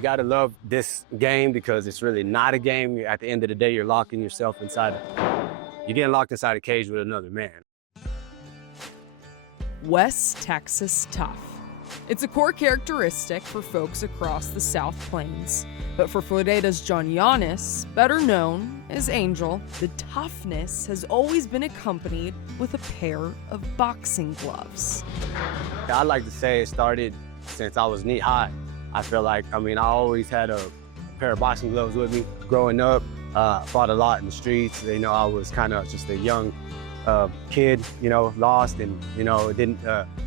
You got to love this game because it's really not a game. At the end of the day, you're locking yourself inside. You're getting locked inside a cage with another man. West Texas tough. It's a core characteristic for folks across the South Plains. But for Florida's John Yannis, better known as Angel, the toughness has always been accompanied with a pair of boxing gloves. I like to say it started since I was knee-high. I feel like, I always had a pair of boxing gloves with me. Growing up, fought a lot in the streets. I was kind of just a young kid, lost and, didn't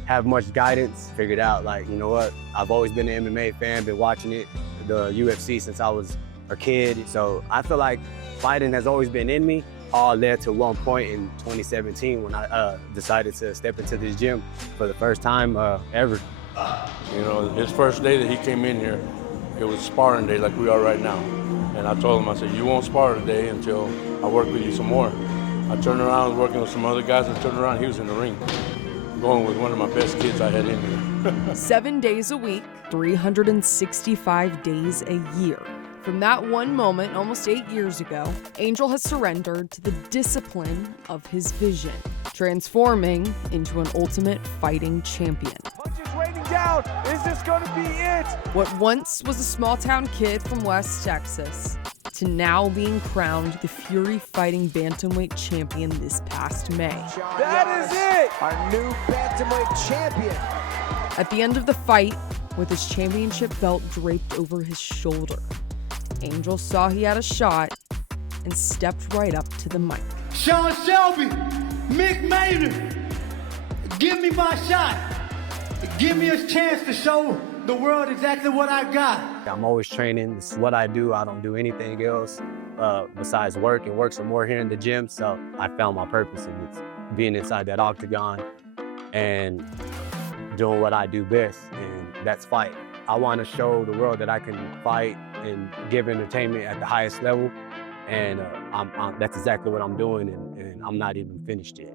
have much guidance. Figured out, like, you know what, I've always been an MMA fan, been watching it, the UFC since I was a kid. So I feel like fighting has always been in me. All led to one point in 2017 when I decided to step into this gym for the first time ever. His first day that he came in here, it was sparring day like we are right now. And I told him, I said, you won't spar today until I work with you some more. I turned around, working with some other guys, and turned around, he was in the ring, going with one of my best kids I had in here. 7 days a week, 365 days a year. From that one moment, almost 8 years ago, Angel has surrendered to the discipline of his vision, transforming into an ultimate fighting champion. Punches raining down. Is this going to be it? What once was a small-town kid from West Texas to now being crowned the Fury Fighting Bantamweight champion this past May. That is it! Our new Bantamweight champion. At the end of the fight, with his championship belt draped over his shoulder, Angel saw he had a shot and stepped right up to the mic. Sean Shelby, Mick Maynard, give me my shot. Give me a chance to show the world exactly what I got. I'm always training. This is what I do. I don't do anything else besides work, and work some more here in the gym. So I found my purpose, and it's being inside that octagon and doing what I do best, and that's fight. I want to show the world that I can fight and give entertainment at the highest level, and that's exactly what I'm doing, and I'm not even finished yet.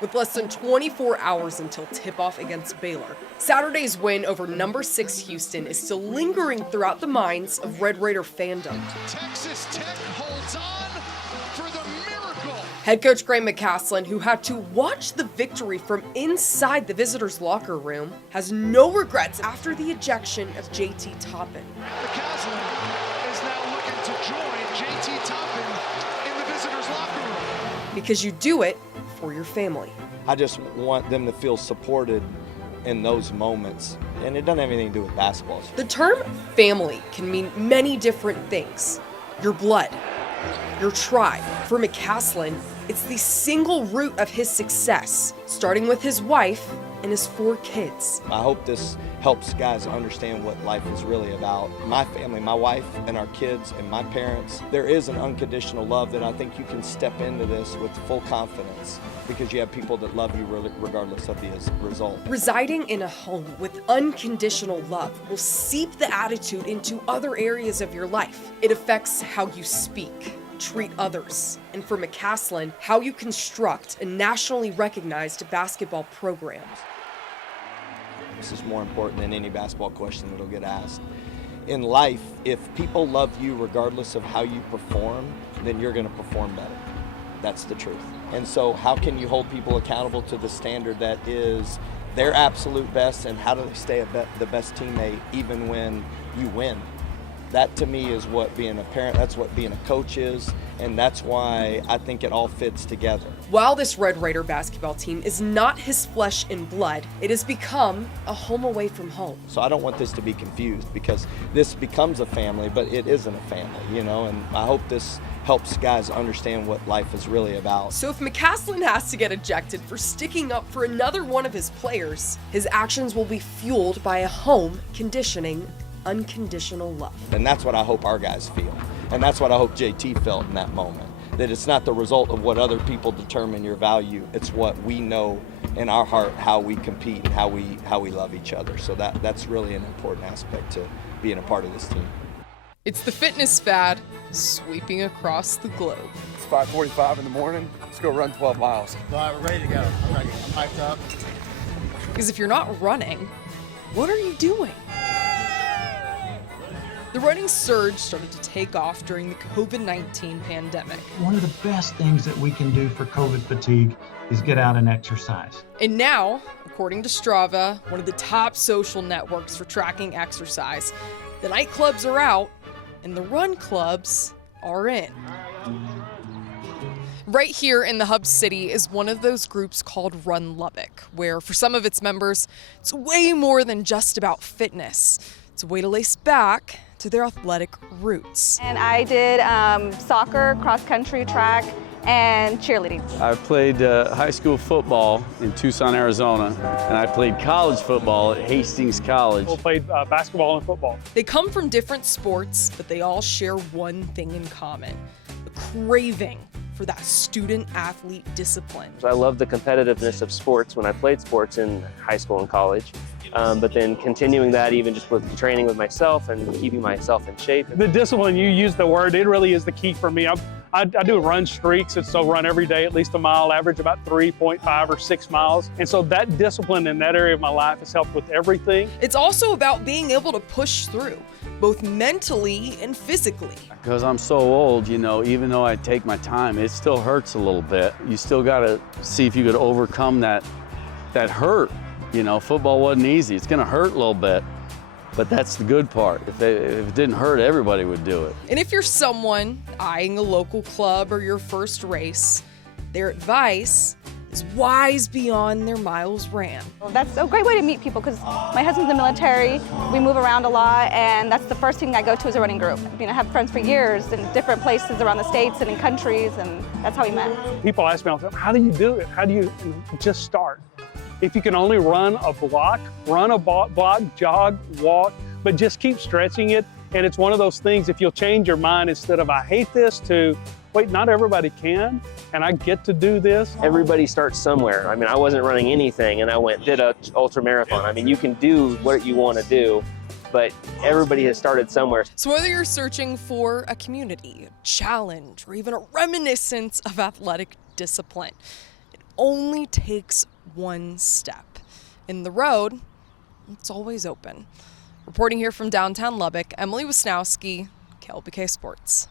With less than 24 hours until tip-off against Baylor, Saturday's win over number 6 Houston is still lingering throughout the minds of Red Raider fandom. Texas Tech holds on for the miracle. Head coach McCasland, who had to watch the victory from inside the visitors' locker room, has no regrets after the ejection of JT Toppin. McCasland is now looking to join JT Toppin in the visitors' locker room. Because you do it for your family. I just want them to feel supported in those moments, and it doesn't have anything to do with basketball. The term family can mean many different things. Your blood, your tribe. For McCasland, it's the single root of his success, starting with his wife and his 4 kids. I hope this helps guys understand what life is really about. My family, my wife and our kids and my parents, there is an unconditional love that I think you can step into this with full confidence because you have people that love you regardless of the result. Residing in a home with unconditional love will seep the attitude into other areas of your life. It affects how you speak, treat others, and for McCasland, how you construct a nationally recognized basketball program. This is more important than any basketball question that'll get asked. In life, if people love you regardless of how you perform, then you're going to perform better. That's the truth. And so how can you hold people accountable to the standard that is their absolute best, and how do they stay the best teammate even when you win? That to me is what being a parent, that's what being a coach is, and that's why I think it all fits together. While this Red Raider basketball team is not his flesh and blood, it has become a home away from home. So I don't want this to be confused, because this becomes a family, but it isn't a family, and I hope this helps guys understand what life is really about. So if McCasland has to get ejected for sticking up for another one of his players, his actions will be fueled by a home conditioning unconditional love. And that's what I hope our guys feel. And that's what I hope JT felt in that moment. That it's not the result of what other people determine your value. It's what we know in our heart, how we compete and how we love each other. So that's really an important aspect to being a part of this team. It's the fitness fad sweeping across the globe. It's 5:45 in the morning. Let's go run 12 miles. All right, we're ready to go. I'm ready. I'm hyped up. Because if you're not running, what are you doing? The running surge started to take off during the COVID-19 pandemic. One of the best things that we can do for COVID fatigue is get out and exercise. And now, according to Strava, one of the top social networks for tracking exercise, the nightclubs are out and the run clubs are in. Right here in the hub city is one of those groups called Run Lubbock, where for some of its members, it's way more than just about fitness. It's a way to lace back to their athletic roots. And I did soccer, cross country, track, and cheerleading. I played high school football in Tucson, Arizona, and I played college football at Hastings College. I played basketball and football. They come from different sports, but they all share one thing in common: a craving for that student-athlete discipline. I love the competitiveness of sports when I played sports in high school and college, but then continuing that even just with training with myself and keeping myself in shape. The discipline, you use the word, it really is the key for me. I do run streaks, and so run every day at least a mile, average about 3.5 or 6 miles. And so that discipline in that area of my life has helped with everything. It's also about being able to push through, both mentally and physically. Because I'm so old, you know, even though I take my time, it still hurts a little bit. You still got to see if you could overcome that hurt. You know, football wasn't easy. It's going to hurt a little bit, but that's the good part. If it didn't hurt, everybody would do it. And if you're someone eyeing a local club or your first race, their advice is wise beyond their miles ran. That's a great way to meet people because my husband's in the military, we move around a lot, and that's the first thing I go to is a running group. I mean, I have friends for years in different places around the states and in countries, and that's how we met. People ask me all the time, how do you do it? How do you just start? If you can only run a block, jog, walk, but just keep stretching it. And it's one of those things, if you'll change your mind instead of I hate this to, wait, not everybody can, and I get to do this. Everybody starts somewhere. I mean, I wasn't running anything and I did a ultra marathon. I mean, you can do what you want to do, but everybody has started somewhere. So whether you're searching for a community, a challenge, or even a reminiscence of athletic discipline, it only takes one step. In the road, it's always open. Reporting here from downtown Lubbock, Emily Wisniewski, KLBK Sports.